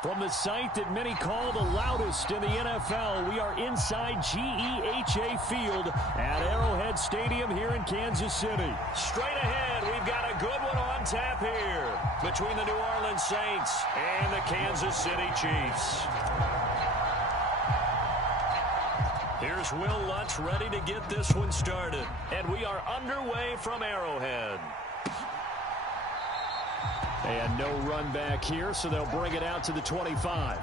From the site that many call the loudest in the NFL, we are inside GEHA Field at Arrowhead Stadium here in Kansas City. Straight ahead, we've got a good one on tap here between the New Orleans Saints and the Kansas City Chiefs. Here's Will Lutz ready to get this one started. And we are underway from Arrowhead. And no run back here, so they'll bring it out to the 25.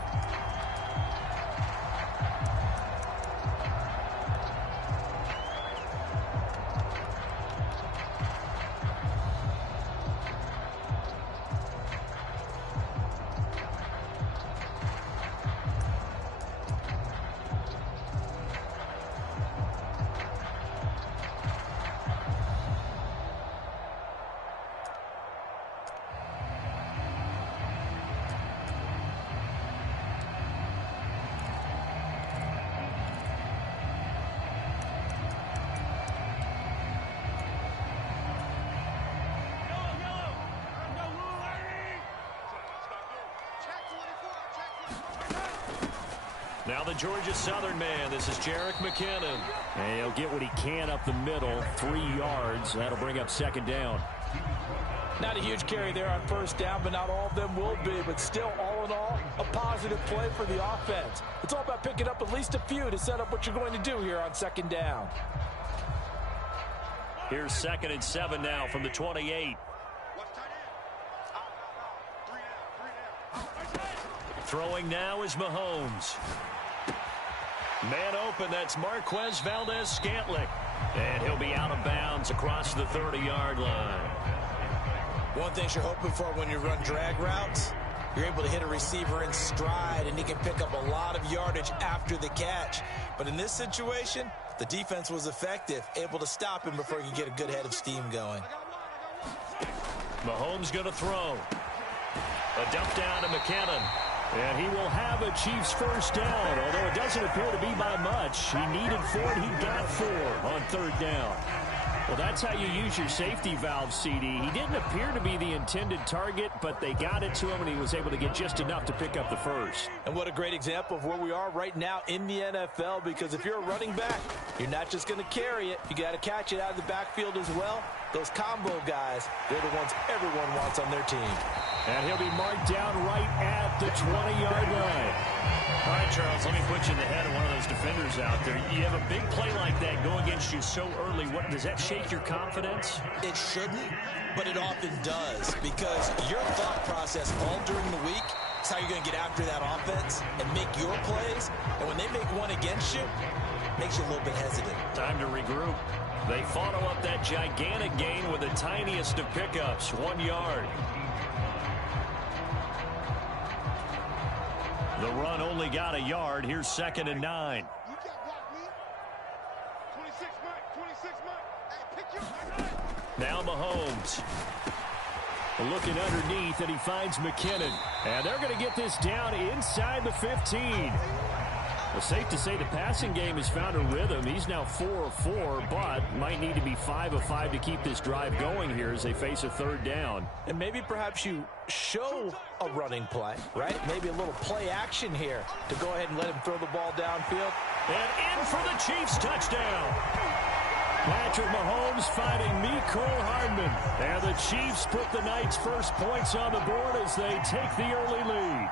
Now the Georgia Southern man, this is Jerick McKinnon. And he'll get what he can up the middle, 3 yards. That'll bring up second down. Not a huge carry there on first down, but not all of them will be. But still, all in all, a positive play for the offense. It's all about picking up at least a few to set up what you're going to do here on second down. Here's 2nd and 7 now from the 28. Throwing now is Mahomes. Man open, that's Marquez Valdez-Scantling. And he'll be out of bounds across the 30-yard line. One thing you're hoping for when you run drag routes, you're able to hit a receiver in stride, and he can pick up a lot of yardage after the catch. But in this situation, the defense was effective, able to stop him before he could get a good head of steam going. Mahomes going to throw. A dump down to McKinnon. And he will have a Chiefs first down, although it doesn't appear to be by much. He needed 4, and he got 4 on 3rd down. Well, that's how you use your safety valve, CD. He didn't appear to be the intended target, but they got it to him, and he was able to get just enough to pick up the first. And what a great example of where we are right now in the NFL, because if you're a running back, you're not just going to carry it. You got to catch it out of the backfield as well. Those combo guys, they're the ones everyone wants on their team. And he'll be marked down right at the 20-yard line. All right, Charles, let me put you in the head of one of those defenders out there. You have a big play like that go against you so early. What, does that shake your confidence? It shouldn't, but it often does, because your thought process all during the week is how you're going to get after that offense and make your plays. And when they make one against you, it makes you a little bit hesitant. Time to regroup. They follow up that gigantic gain with the tiniest of pickups, 1 yard. The run only got a yard. Here's 2nd and 9. Now Mahomes. Looking underneath, and he finds McKinnon. And they're going to get this down inside the 15. Well, safe to say the passing game has found a rhythm. He's now 4 of 4, but might need to be 5 of 5 to keep this drive going here as they face a 3rd down. And maybe perhaps you show a running play, right? Maybe a little play action here to go ahead and let him throw the ball downfield. And in for the Chiefs touchdown. Patrick Mahomes finding Mecole Hardman. And the Chiefs put the Knights' first points on the board as they take the early lead.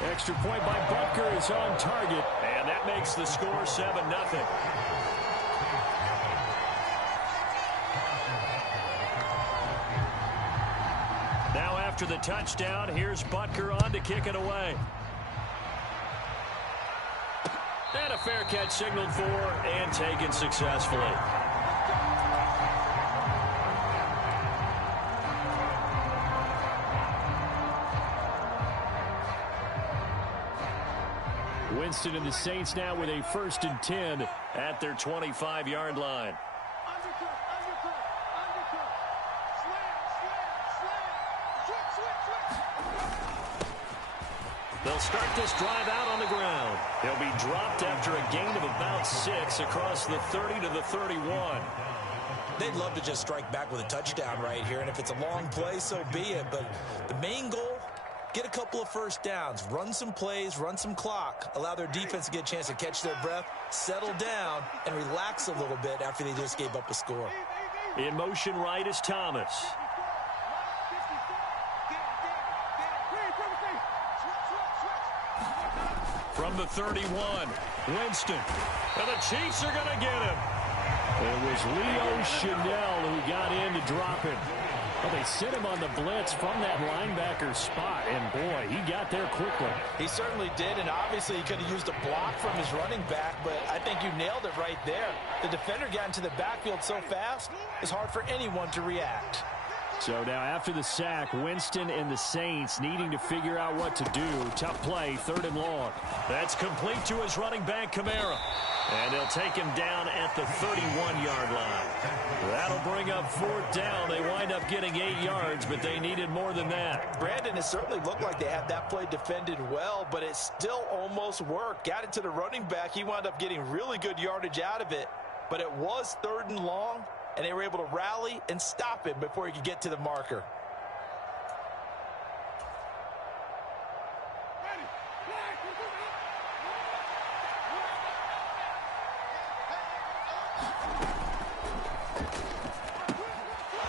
Extra point by Butker is on target, and that makes the score 7-0. Now after the touchdown, here's Butker on to kick it away. And a fair catch signaled for and taken successfully. Winston and the Saints now with a 1st and 10 at their 25-yard line. They'll start this drive out on the ground. They'll be dropped after a gain of about 6 across the 30 to the 31. they'd love to just strike back with a touchdown right here, and if it's a long play, so be it. But the main goal, get a couple of first downs, run some plays, run some clock, allow their defense to get a chance to catch their breath, settle down, and relax a little bit after they just gave up a score. In motion right is Thomas. From the 31, Winston. And the Chiefs are going to get him. It was Leo Chanel who got in to drop him. Well, they sent him on the blitz from that linebacker spot, and boy, he got there quickly. He certainly did, and obviously he could have used a block from his running back, but I think you nailed it right there. The defender got into the backfield so fast, it's hard for anyone to react. So now after the sack, Winston and the Saints needing to figure out what to do. Tough play, 3rd and long. That's complete to his running back, Kamara. And they'll take him down at the 31-yard line. That'll bring up 4th down. They wind up getting 8 yards, but they needed more than that. Brandon, it certainly looked like they had that play defended well, but it still almost worked. Got it to the running back. He wound up getting really good yardage out of it, but it was 3rd and long, and they were able to rally and stop him before he could get to the marker.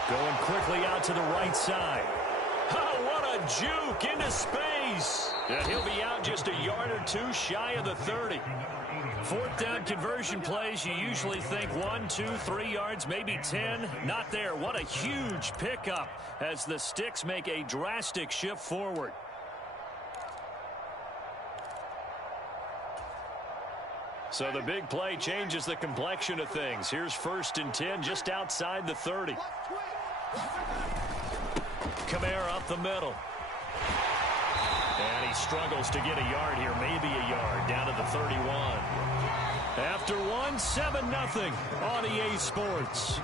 Going quickly out to the right side. Oh, what a juke into space. And he'll be out just a yard or two shy of the 30. 4th down conversion plays, you usually think 1, 2, 3 yards, maybe 10. Not there. What a huge pickup as the Sticks make a drastic shift forward. So the big play changes the complexion of things. Here's 1st and 10 just outside the 30. Kamara up the middle. And he struggles to get a yard here, maybe a yard, down to the 31. After 1, 7-0 on EA Sports.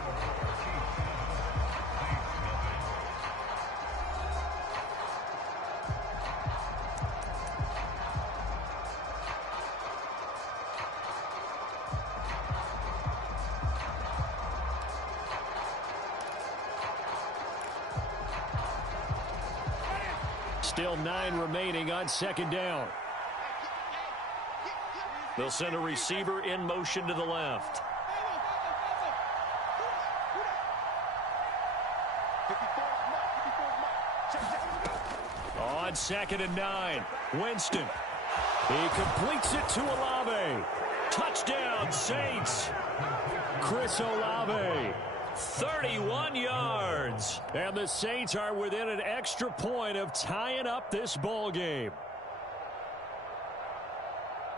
Still 9 remaining on 2nd down. They'll send a receiver in motion to the left. On 2nd and 9, Winston. He completes it to Olave. Touchdown, Saints. Chris Olave. 31 yards. And the Saints are within an extra point of tying up this ball game.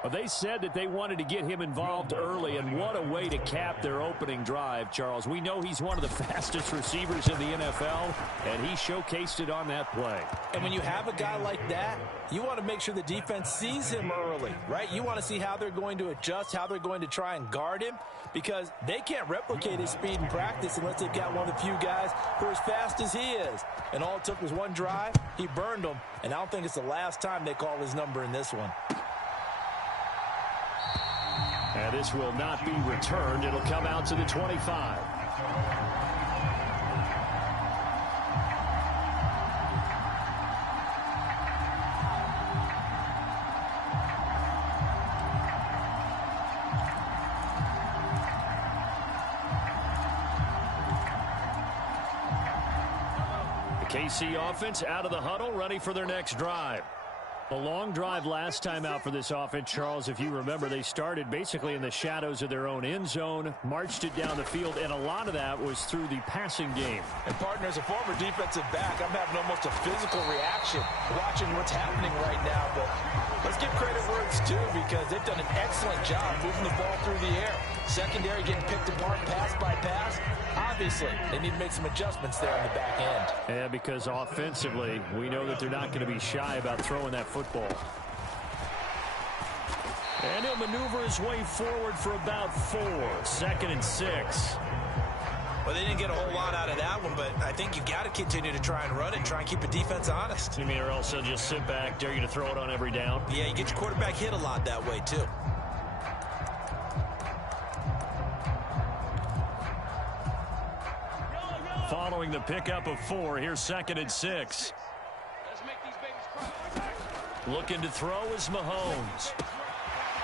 Well, they said that they wanted to get him involved early, and what a way to cap their opening drive, Charles. We know he's one of the fastest receivers in the NFL, and he showcased it on that play. And when you have a guy like that, you want to make sure the defense sees him early, right? You want to see how they're going to adjust, how they're going to try and guard him, because they can't replicate his speed in practice unless they've got one of the few guys who are as fast as he is. And all it took was one drive. He burned them, and I don't think it's the last time they call his number in this one. And this will not be returned. It'll come out to the 25. The KC offense out of the huddle, ready for their next drive. A long drive last time out for this offense, Charles. If you remember, they started basically in the shadows of their own end zone, marched it down the field, and a lot of that was through the passing game. And, partner, as a former defensive back, I'm having almost a physical reaction watching what's happening right now. But let's give credit where it's due, because they've done an excellent job moving the ball through the air. Secondary getting picked apart pass by pass. Obviously, they need to make some adjustments there on the back end. Yeah, because offensively, we know that they're not going to be shy about throwing that football. And he'll maneuver his way forward for about 4. 2nd and 6. Well, they didn't get a whole lot out of that one, but I think you got to continue to try and run it, try and keep the defense honest. You mean, or else they'll just sit back, dare you to throw it on every down? Yeah, you get your quarterback hit a lot that way, too. following the pickup of 4. Here's 2nd and 6. Looking to throw is Mahomes.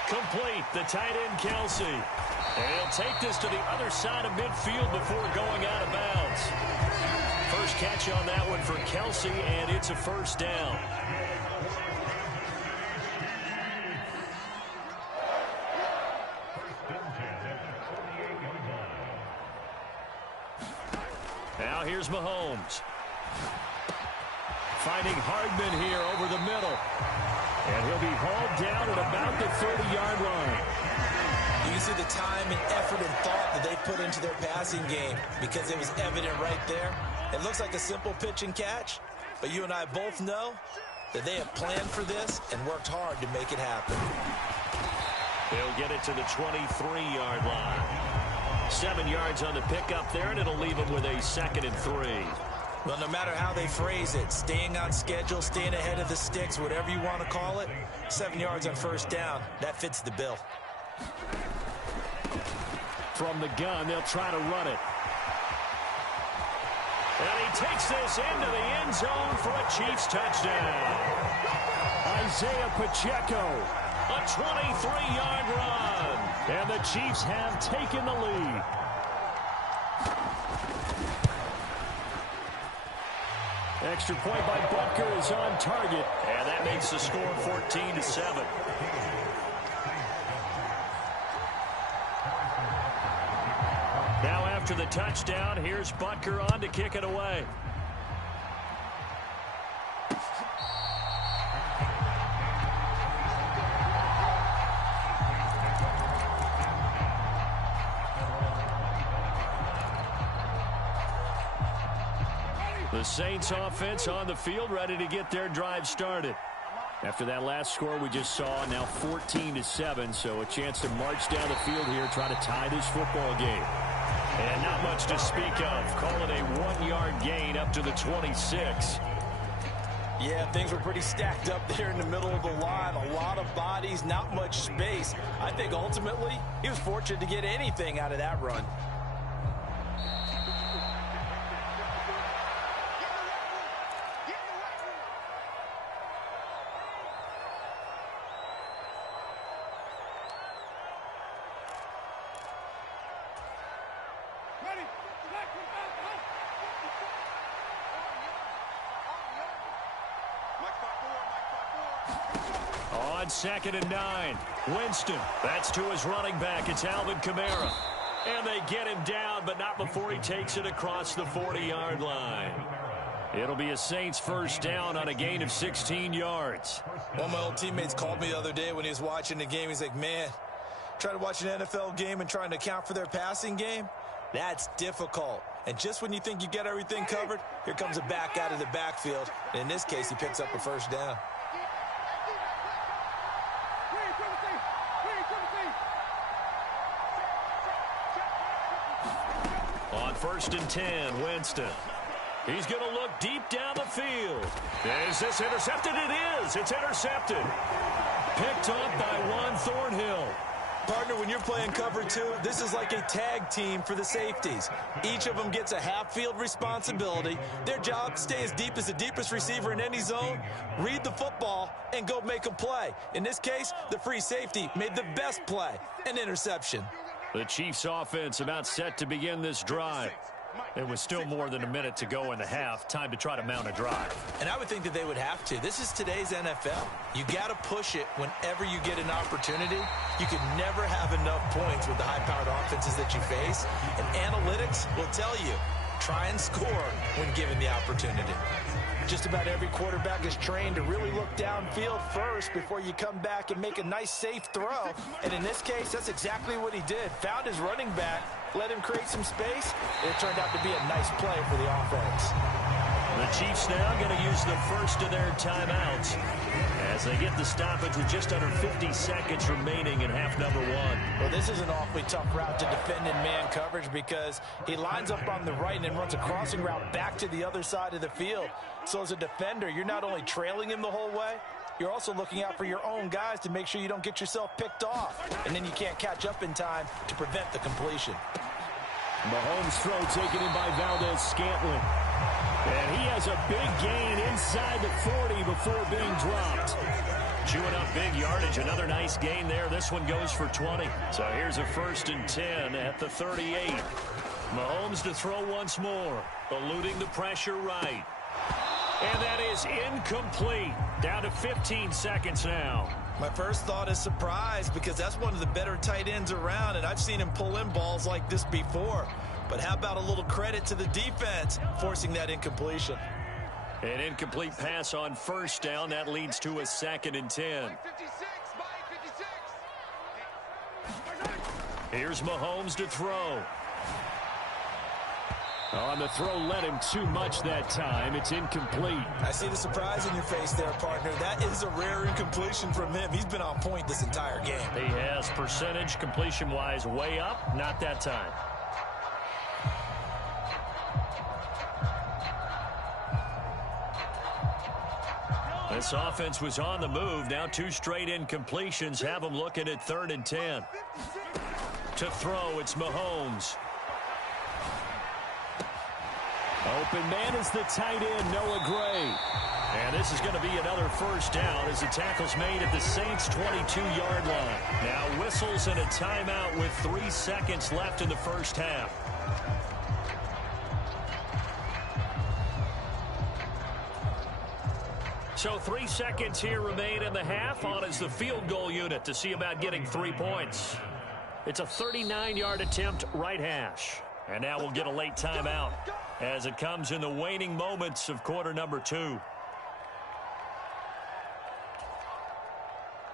Complete, the tight end Kelsey. And he'll take this to the other side of midfield before going out of bounds. First catch on that one for Kelsey, and it's a first down. Now here's Mahomes. Finding Hardman here over the middle. And he'll be hauled down at about the 30-yard line. You can see the time and effort and thought that they put into their passing game because it was evident right there. It looks like a simple pitch and catch, but you and I both know that they have planned for this and worked hard to make it happen. They'll get it to the 23-yard line. 7 yards on the pickup there, and it'll leave them with a 2nd and 3. Well, no matter how they phrase it, staying on schedule, staying ahead of the sticks, whatever you want to call it, 7 yards on first down, that fits the bill. From the gun, they'll try to run it. And he takes this into the end zone for a Chiefs touchdown. Isaiah Pacheco, a 23-yard run. And the Chiefs have taken the lead. Extra point by Butker is on target. And that makes the score 14-7. Now after the touchdown, here's Butker on to kick it away. The Saints offense on the field, ready to get their drive started. After that last score we just saw, now 14-7, so a chance to march down the field here, try to tie this football game. And not much to speak of. Call it a 1-yard gain up to the 26. Yeah, things were pretty stacked up there in the middle of the line. A lot of bodies, not much space. I think ultimately he was fortunate to get anything out of that run. On 2nd and 9, Winston. That's to his running back. It's Alvin Kamara. And they get him down, but not before he takes it across the 40-yard line. It'll be a Saints first down on a gain of 16 yards. One of my old teammates called me the other day when he was watching the game. He's like, man, trying to watch an NFL game and trying to account for their passing game, that's difficult. And just when you think you get everything covered, here comes a back out of the backfield. And in this case, he picks up a first down. On 1st and 10, Winston. He's going to look deep down the field. Is this intercepted? It is. It's intercepted. Picked up by Juan Thornhill. Partner, when you're playing cover 2, this is like a tag team for the safeties. Each of them gets a half-field responsibility. Their job, stay as deep as the deepest receiver in any zone, read the football, and go make a play. In this case, the free safety made the best play, an interception. The Chiefs offense about set to begin this drive. It was still more than a minute to go in the half. Time to try to mount a drive. And I would think that they would have to. This is today's NFL. You got to push it whenever you get an opportunity. You can never have enough points with the high-powered offenses that you face. And analytics will tell you, try and score when given the opportunity. Just about every quarterback is trained to really look downfield first before you come back and make a nice, safe throw. And in this case, that's exactly what he did. Found his running back, let him create some space, and it turned out to be a nice play for the offense. The Chiefs now going to use the first of their timeouts as they get the stoppage with just under 50 seconds remaining in half number 1. Well, this is an awfully tough route to defend in man coverage because he lines up on the right and then runs a crossing route back to the other side of the field. So as a defender, you're not only trailing him the whole way, you're also looking out for your own guys to make sure you don't get yourself picked off. And then you can't catch up in time to prevent the completion. Mahomes' throw taken in by Valdez-Scantling. And he has a big gain inside the 40 before being dropped. Chewing up big yardage. Another nice gain there. This one goes for 20. So here's a 1st and 10 at the 38. Mahomes to throw once more. Eluding the pressure right. And that is incomplete. Down to 15 seconds now. My first thought is surprise because that's one of the better tight ends around, and I've seen him pull in balls like this before. But how about a little credit to the defense forcing that incompletion? An incomplete pass on 1st down. That leads to a 2nd and 10. Here's Mahomes to throw. On the throw, led him too much that time. It's incomplete. I see the surprise in your face there, partner. That is a rare incompletion from him. He's been on point this entire game. He has percentage completion-wise way up. Not that time. This offense was on the move. Now 2 straight incompletions have them looking at 3rd and 10. To throw, it's Mahomes. Open man is the tight end, Noah Gray. And this is going to be another 1st down as the tackle's made at the Saints' 22-yard line. Now whistles and a timeout with 3 seconds left in the 1st half. So 3 seconds here remain in the half. On is the field goal unit to see about getting 3 points. It's a 39-yard attempt, right hash. And now we'll get a late timeout as it comes in the waning moments of quarter number 2.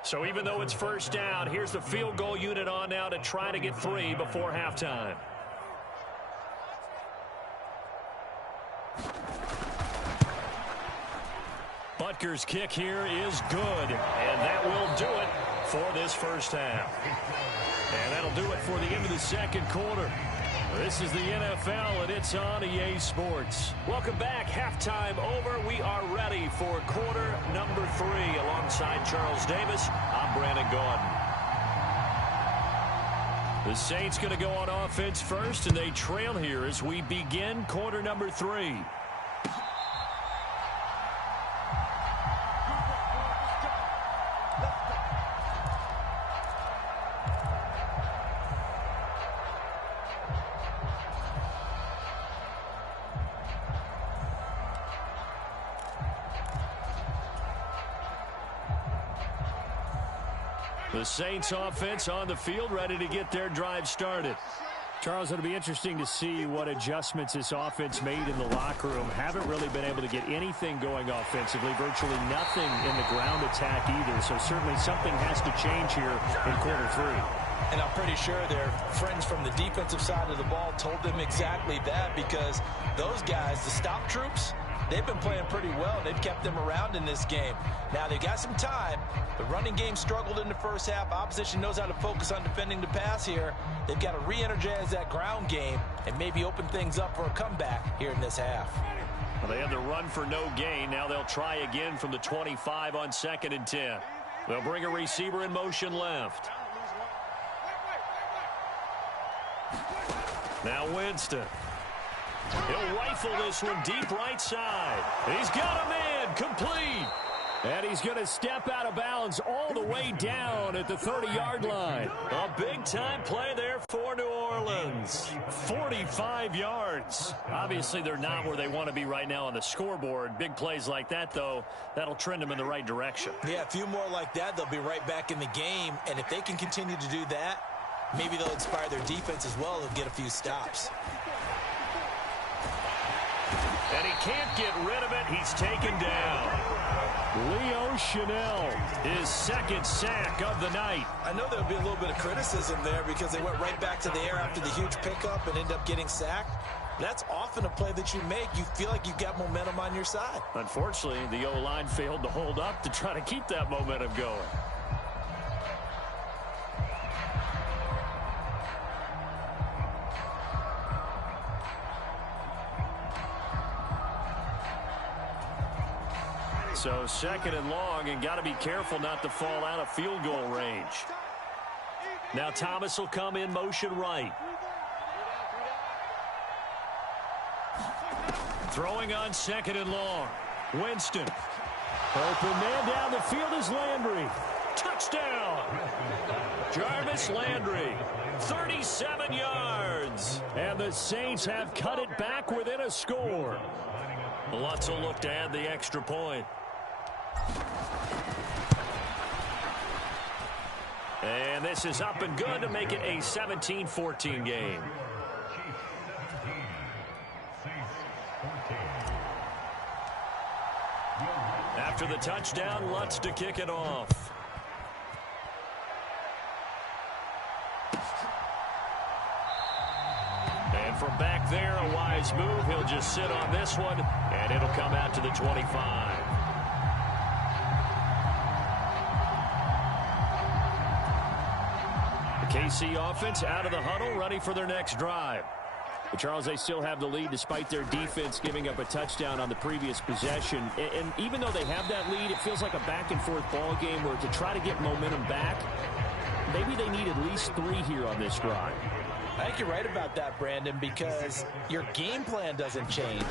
So even though it's 1st down, here's the field goal unit on now to try to get 3 before halftime. Butker's kick here is good, and that will do it for this 1st half. And that'll do it for the end of the 2nd quarter. This is the NFL, and it's on EA Sports. Welcome back. Halftime over. We are ready for quarter number 3. Alongside Charles Davis, I'm Brandon Gaudin. The Saints going to go on offense first, and they trail here as we begin quarter number 3. The Saints offense on the field, ready to get their drive started. Charles, it'll be interesting to see what adjustments this offense made in the locker room. Haven't really been able to get anything going offensively, virtually nothing in the ground attack either. So certainly something has to change here in quarter 3. And I'm pretty sure their friends from the defensive side of the ball told them exactly that, because those guys, the stop troops, they've been playing pretty well. They've kept them around in this game. Now, they got some time. The running game struggled in the 1st half. Opposition knows how to focus on defending the pass here. They've got to re-energize that ground game and maybe open things up for a comeback here in this half. Well, they had the run for no gain. Now they'll try again from the 25 on 2nd and 10. They'll bring a receiver in motion left. Now Winston. He'll rifle this one deep right side. He's got a man, complete. And he's going to step out of bounds all the way down at the 30-yard line. A big-time play there for New Orleans. 45 yards. Obviously, they're not where they want to be right now on the scoreboard. Big plays like that, though, that'll trend them in the right direction. Yeah, a few more like that, they'll be right back in the game. And if they can continue to do that, maybe they'll inspire their defense as well and get a few stops. And he can't get rid of it. He's taken down. Leo Chanel, his 2nd sack of the night. I know there'll be a little bit of criticism there because they went right back to the air after the huge pickup and ended up getting sacked. That's often a play that you make. You feel like you've got momentum on your side. Unfortunately, the O-line failed to hold up to try to keep that momentum going. So 2nd and long, and got to be careful not to fall out of field goal range. Now Thomas will come in motion right. Throwing on 2nd and long. Winston. Open man down the field is Landry. Touchdown. Jarvis Landry. 37 yards. And the Saints have cut it back within a score. Lutz will look to add the extra point. And this is up and good to make it a 17-14 game. After the touchdown, Lutz to kick it off. And from back there, a wise move. He'll just sit on this one, and it'll come out to the 25. The KC offense out of the huddle, ready for their next drive. But Charles, they still have the lead despite their defense giving up a touchdown on the previous possession. And even though they have that lead, it feels like a back-and-forth ball game where to try to get momentum back, maybe they need at least 3 here on this drive. I think you're right about that, Brandon, because your game plan doesn't change.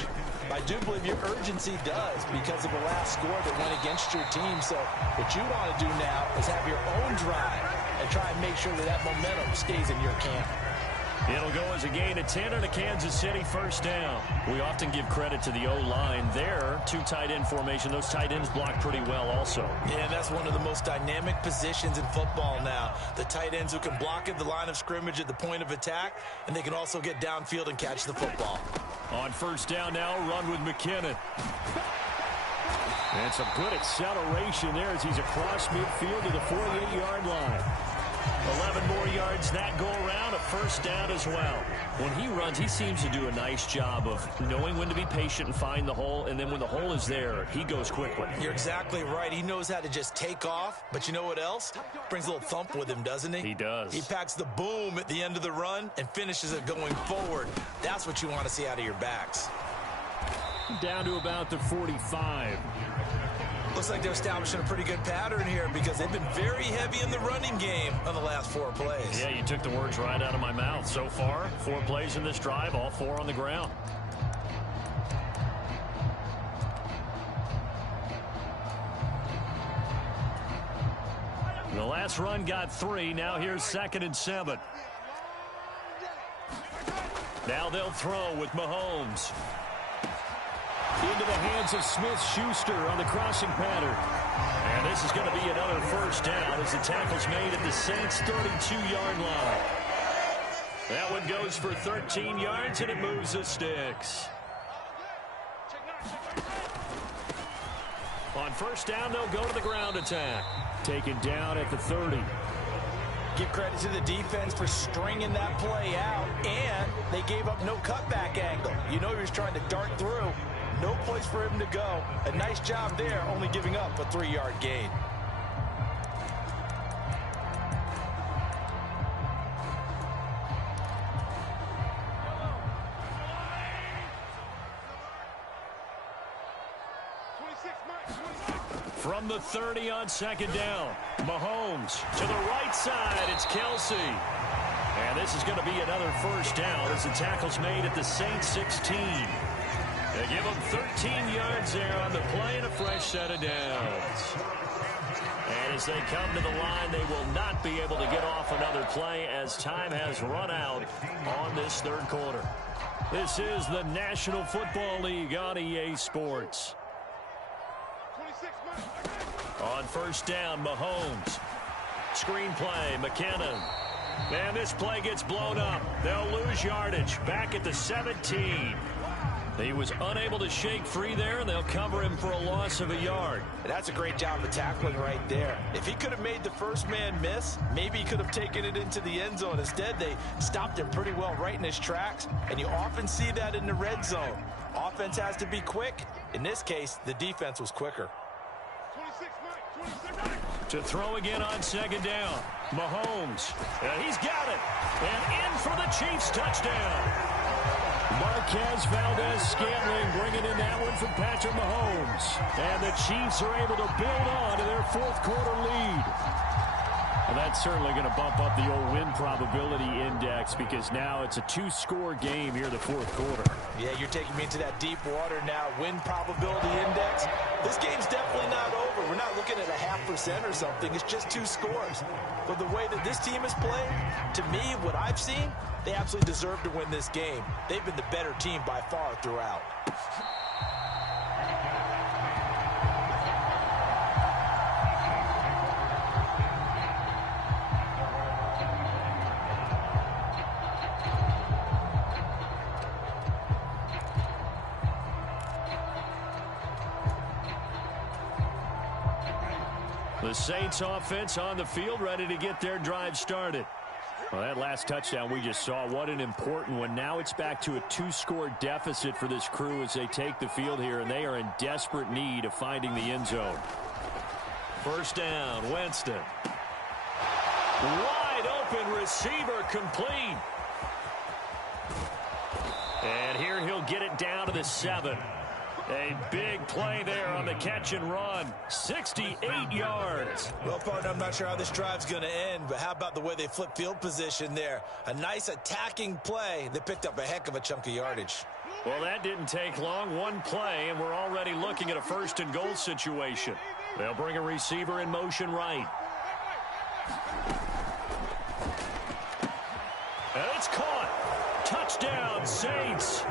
I do believe your urgency does because of the last score that went against your team. So what you want to do now is have your own drive and try and make sure that that momentum stays in your camp. It'll go as a gain of 10 and a Kansas City first down. We often give credit to the O-line there. 2 tight end formation. Those tight ends block pretty well also. Yeah, that's one of the most dynamic positions in football now. The tight ends who can block at the line of scrimmage at the point of attack, and they can also get downfield and catch the football. On first down now, run with McKinnon. And some good acceleration there as he's across midfield to the 48-yard line. 11 more yards that go around, a first down as well. When he runs, he seems to do a nice job of knowing when to be patient and find the hole, and then when the hole is there, he goes quickly. You're exactly right. He knows how to just take off, but you know what else? Brings a little thump with him, doesn't he? He does. He packs the boom at the end of the run and finishes it going forward. That's what you want to see out of your backs. Down to about the 45. Looks like they're establishing a pretty good pattern here because they've been very heavy in the running game on the last 4 plays. Yeah, you took the words right out of my mouth. So far, 4 plays in this drive, all 4 on the ground. The last run got 3. Now here's 2nd and 7. Now they'll throw with Mahomes. Into the hands of Smith-Schuster on the crossing pattern. And this is going to be another first down as the tackle's made at the Saints' 32-yard line. That one goes for 13 yards, and it moves the sticks. On first down, they'll go to the ground attack. Taken down at the 30. Give credit to the defense for stringing that play out, and they gave up no cutback angle. You know he was trying to dart through. No place for him to go. A nice job there, only giving up a 3-yard gain. From the 30 on 2nd down, Mahomes to the right side. It's Kelsey. And this is going to be another first down as the tackle's made at the Saints 16. They give them 13 yards there on the play and a fresh set of downs. And as they come to the line, they will not be able to get off another play as time has run out on this 3rd quarter. This is the National Football League on EA Sports. On first down, Mahomes. Screen play, McKinnon. And this play gets blown up. They'll lose yardage back at the 17. He was unable to shake free there, and they'll cover him for a loss of a yard. That's a great job of tackling right there. If he could have made the first man miss, maybe he could have taken it into the end zone. Instead, they stopped him pretty well right in his tracks, and you often see that in the red zone. Offense has to be quick. In this case, the defense was quicker. To throw again on 2nd down, Mahomes. And he's got it. And in for the Chiefs touchdown. Marquez Valdez-Scantling bringing in that one from Patrick Mahomes. And the Chiefs are able to build on to their 4th quarter lead. Well, that's certainly going to bump up the old win probability index because now it's a two-score game here in the fourth quarter. Yeah, you're taking me into that deep water now. Win probability index. This game's definitely not over. We're not looking at a 0.5% or something. It's just 2 scores. But the way that this team is playing, to me, what I've seen, they absolutely deserve to win this game. They've been the better team by far throughout. The Saints offense on the field, ready to get their drive started. Well, that last touchdown we just saw, what an important one. Now it's back to a 2-score deficit for this crew as they take the field here, and they are in desperate need of finding the end zone. First down, Winston. Wide open receiver, complete. And here he'll get it down to the 7. A big play there on the catch and run. 68 yards. Well, partner, I'm not sure how this drive's going to end, but how about the way they flip field position there? A nice attacking play that picked up a heck of a chunk of yardage. Well, that didn't take long. One play, and we're already looking at a first and goal situation. They'll bring a receiver in motion right. And it's caught. Touchdown, Saints.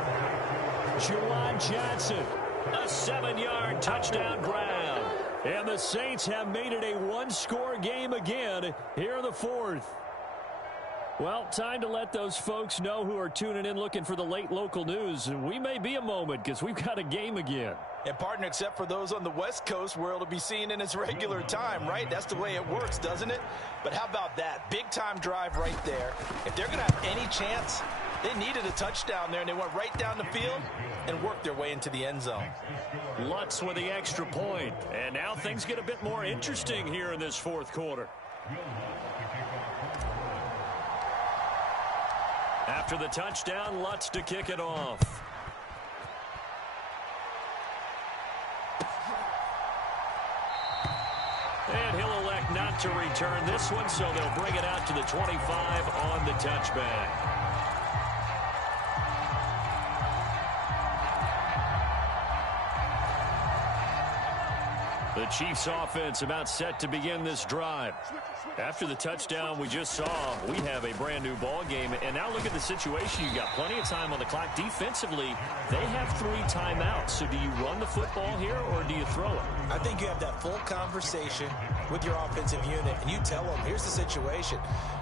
Juwan Johnson. A 7-yard touchdown grab. And the Saints have made it a 1-score game again here in the fourth. Well, time to let those folks know who are tuning in looking for the late local news. And we may be a moment because we've got a game again. And, partner, except for those on the West Coast where it'll be seen in its regular time, right? That's the way it works, doesn't it? But how about that? Big-time drive right there. If they're going to have any chance, they needed a touchdown there, and they went right down the field and worked their way into the end zone. Lutz with the extra point. And now things get a bit more interesting here in this fourth quarter. After the touchdown, Lutz to kick it off. And he'll elect not to return this one, so they'll bring it out to the 25 on the touchback. The Chiefs offense about set to begin this drive. After the touchdown we just saw, we have a brand new ball game. And now look at the situation. You got plenty of time on the clock. Defensively, they have 3 timeouts. So do you run the football here or do you throw it? I think you have that full conversation with your offensive unit, and you tell them, here's the situation.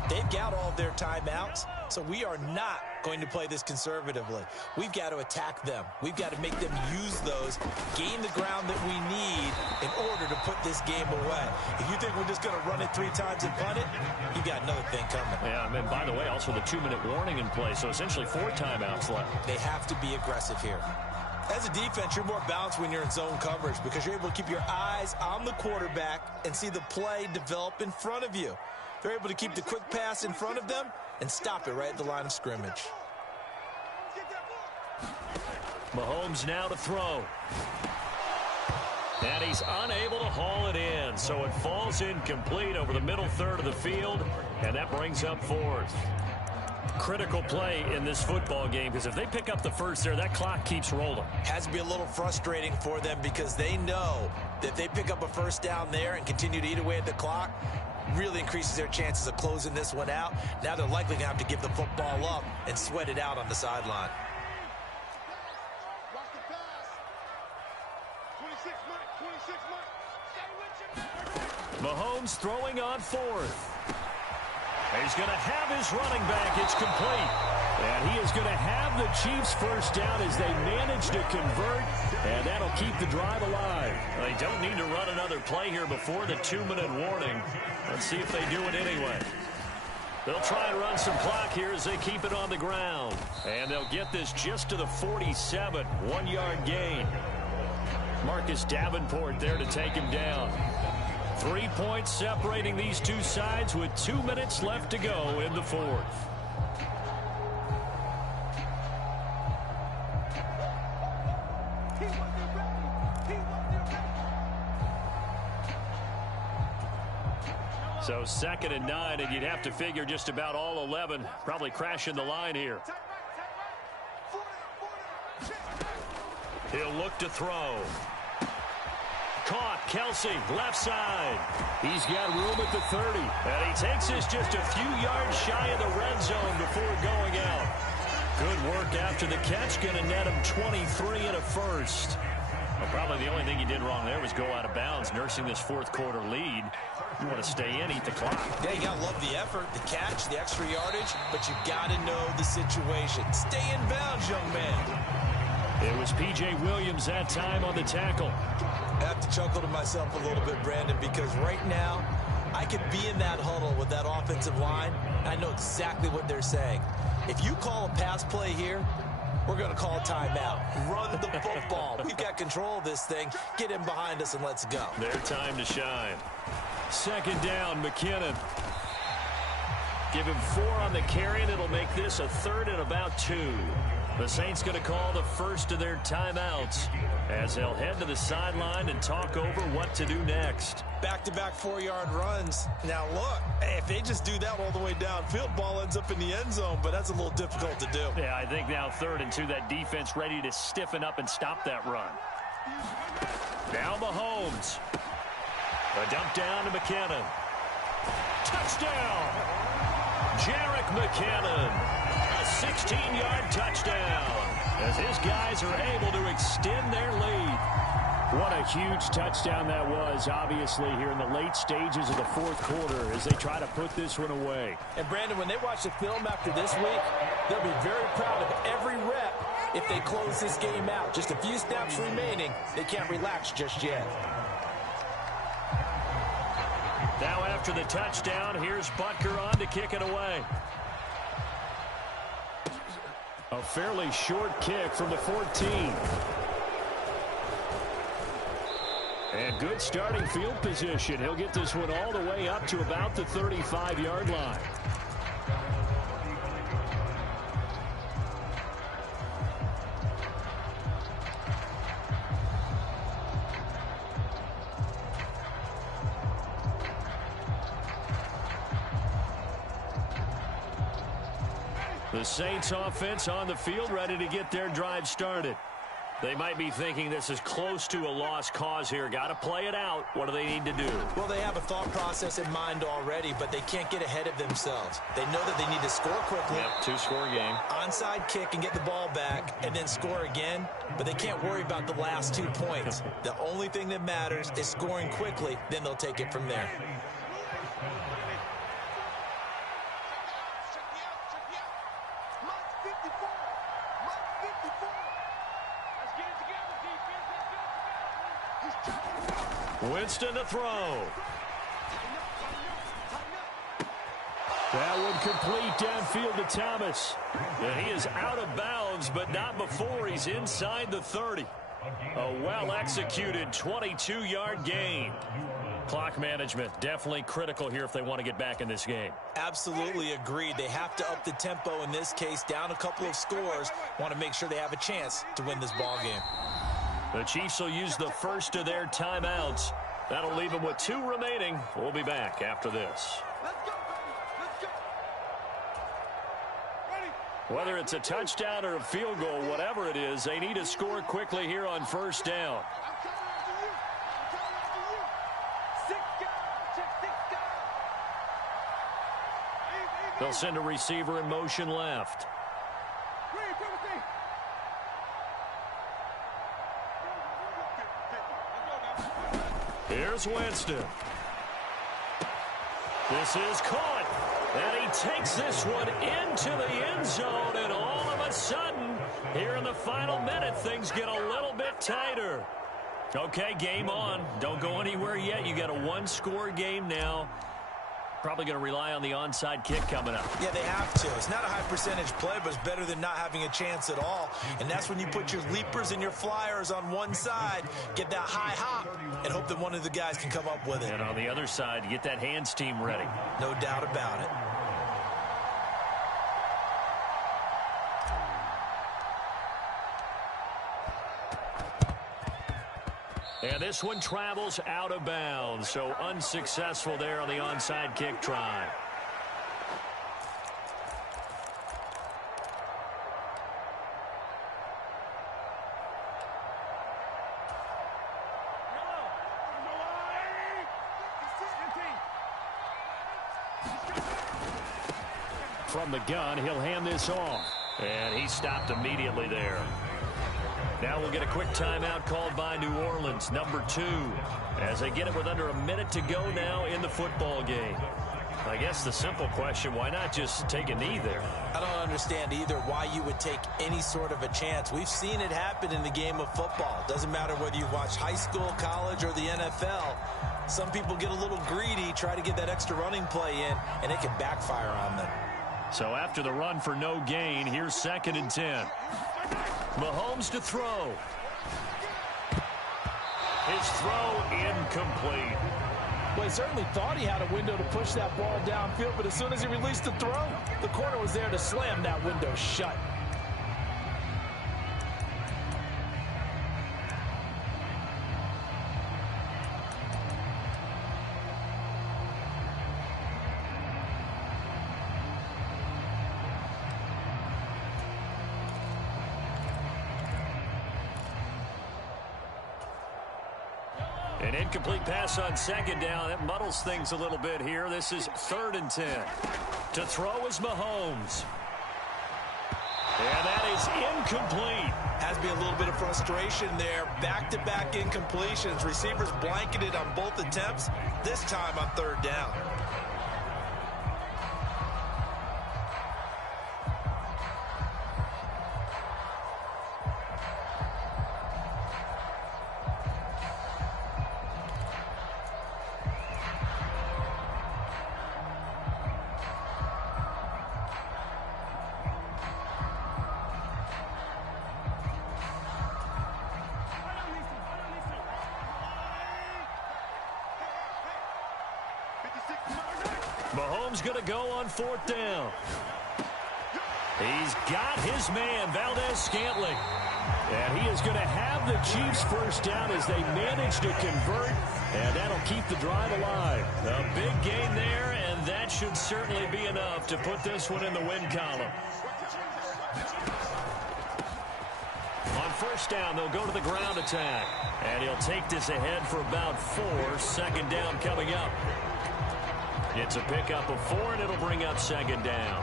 They've got all their timeouts, so we are not going to play this conservatively. We've got to attack them. We've got to make them use those, gain the ground that we need in order to put this game away. If you think we're just going to run it 3 times and punt it, you got another thing coming. Yeah, and by the way, also the 2-minute warning in play, so essentially 4 timeouts left. They have to be aggressive here. As a defense, you're more balanced when you're in zone coverage because you're able to keep your eyes on the quarterback and see the play develop in front of you. They're able to keep the quick pass in front of them and stop it right at the line of scrimmage. Mahomes now to throw. And he's unable to haul it in, so it falls incomplete over the middle third of the field, and that brings up 4th. Critical play in this football game because if they pick up the first there, that clock keeps rolling. Has to be a little frustrating for them because they know that if they pick up a first down there and continue to eat away at the clock, really increases their chances of closing this one out. Now they're likely going to have to give the football up and sweat it out on the sideline. Mahomes throwing on 4th. He's going to have his running back. It's complete. And he is going to have the Chiefs first down as they manage to convert, and that'll keep the drive alive. They don't need to run another play here before the 2-minute warning. Let's see if they do it anyway. They'll try and run some clock here as they keep it on the ground. And they'll get this just to the 47, 1-yard gain. Marcus Davenport there to take him down. 3 points separating these two sides with 2 minutes left to go in the fourth. So 2nd and 9, and you'd have to figure just about all 11 probably crashing the line here. He'll look to throw. Caught. Kelsey, left side. He's got room at the 30. And he takes us just a few yards shy of the red zone before going out. Good work after the catch. Going to net him 23 and a first. Well, probably the only thing he did wrong there was go out of bounds, nursing this fourth quarter lead. You want to stay in, eat the clock. Yeah, you got to love the effort, the catch, the extra yardage, but you got to know the situation. Stay in bounds, young man. It was P.J. Williams that time on the tackle. I have to chuckle to myself a little bit, Brandon, because right now I could be in that huddle with that offensive line. I know exactly what they're saying. If you call a pass play here, we're going to call a timeout. Run the football. We've got control of this thing. Get in behind us and let's go. Their time to shine. 2nd down, McKinnon. Give him 4 on the carry, and it'll make this a 3rd and about 2. The Saints going to call the first of their timeouts as they'll head to the sideline and talk over what to do next. Back-to-back 4-yard runs. Now, look, if they just do that all the way downfield, ball ends up in the end zone, but that's a little difficult to do. Yeah, I think now 3rd and 2, that defense ready to stiffen up and stop that run. Now Mahomes. A dump down to McKinnon. Touchdown! Jerick McKinnon. A 16-yard touchdown as his guys are able to extend their lead. What a huge touchdown that was, obviously, here in the late stages of the fourth quarter as they try to put this one away. And, Brandon, when they watch the film after this week, they'll be very proud of every rep if they close this game out. Just a few snaps remaining. They can't relax just yet. Now after the touchdown, here's Butker on to kick it away. A fairly short kick from the 14. And good starting field position. He'll get this one all the way up to about the 35-yard line. The Saints offense on the field ready to get their drive started. They might be thinking this is close to a lost cause here. Got to play it out. What do they need to do? Well, they have a thought process in mind already, but they can't get ahead of themselves. They know that they need to score quickly. Yep, 2-score game. Onside kick and get the ball back and then score again, but they can't worry about the last 2 points. The only thing that matters is scoring quickly, then they'll take it from there. Winston to throw. That one complete downfield to Thomas. And he is out of bounds, but not before he's inside the 30. A well-executed 22-yard gain. Clock management definitely critical here if they want to get back in this game. Absolutely agreed. They have to up the tempo in this case, down a couple of scores. Want to make sure they have a chance to win this ball game. The Chiefs will use the first of their timeouts. That'll leave them with 2 remaining. We'll be back after this. Whether it's a touchdown or a field goal, whatever it is, they need to score quickly here on first down. They'll send a receiver in motion left. Here's Winston. This is caught. And he takes this one into the end zone. And all of a sudden, here in the final minute, things get a little bit tighter. Okay, game on. Don't go anywhere yet. You got a 1-score game now. Probably going to rely on the onside kick coming up. Yeah, they have to. It's not a high percentage play, but it's better than not having a chance at all. And that's when you put your leapers and your flyers on one side, get that high hop, and hope that one of the guys can come up with it. And on the other side, get that hands team ready. No doubt about it. And this one travels out of bounds, so unsuccessful there on the onside kick try. From the gun, he'll hand this off. And he stopped immediately there. Now we'll get a quick timeout called by New Orleans, number 2, as they get it with under a minute to go now in the football game. I guess the simple question, why not just take a knee there? I don't understand either why you would take any sort of a chance. We've seen it happen in the game of football. Doesn't matter whether you watch high school, college, or the NFL. Some people get a little greedy, try to get that extra running play in, and it can backfire on them. So after the run for no gain, here's 2nd and 10. Mahomes to throw. His throw incomplete. Well, he certainly thought he had a window to push that ball downfield, but as soon as he released the throw, the corner was there to slam that window shut. An incomplete pass on 2nd down. That muddles things a little bit here. This is 3rd and 10. To throw is Mahomes. And that is incomplete. Has to be a little bit of frustration there. Back-to-back incompletions. Receivers blanketed on both attempts, this time on 3rd down. Mahomes going to go on 4th down. He's got his man, Valdez-Scantling. And he is going to have the Chiefs first down as they manage to convert. And that'll keep the drive alive. A big gain there, and that should certainly be enough to put this one in the win column. On 1st down, they'll go to the ground attack. And he'll take this ahead for about 4. 2nd down coming up. It's a pickup of 4, and it'll bring up 2nd down.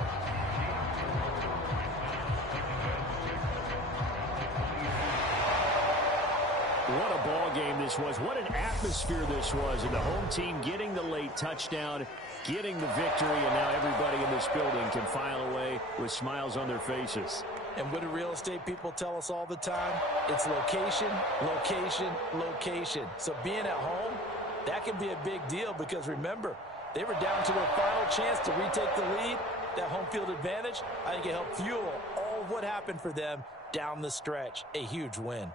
What a ball game this was. What an atmosphere this was. And the home team getting the late touchdown, getting the victory, and now everybody in this building can file away with smiles on their faces. And what do real estate people tell us all the time? It's location, location, location. So being at home, that can be a big deal because, remember, they were down to their final chance to retake the lead. That home field advantage, I think it helped fuel all of what happened for them down the stretch. A huge win.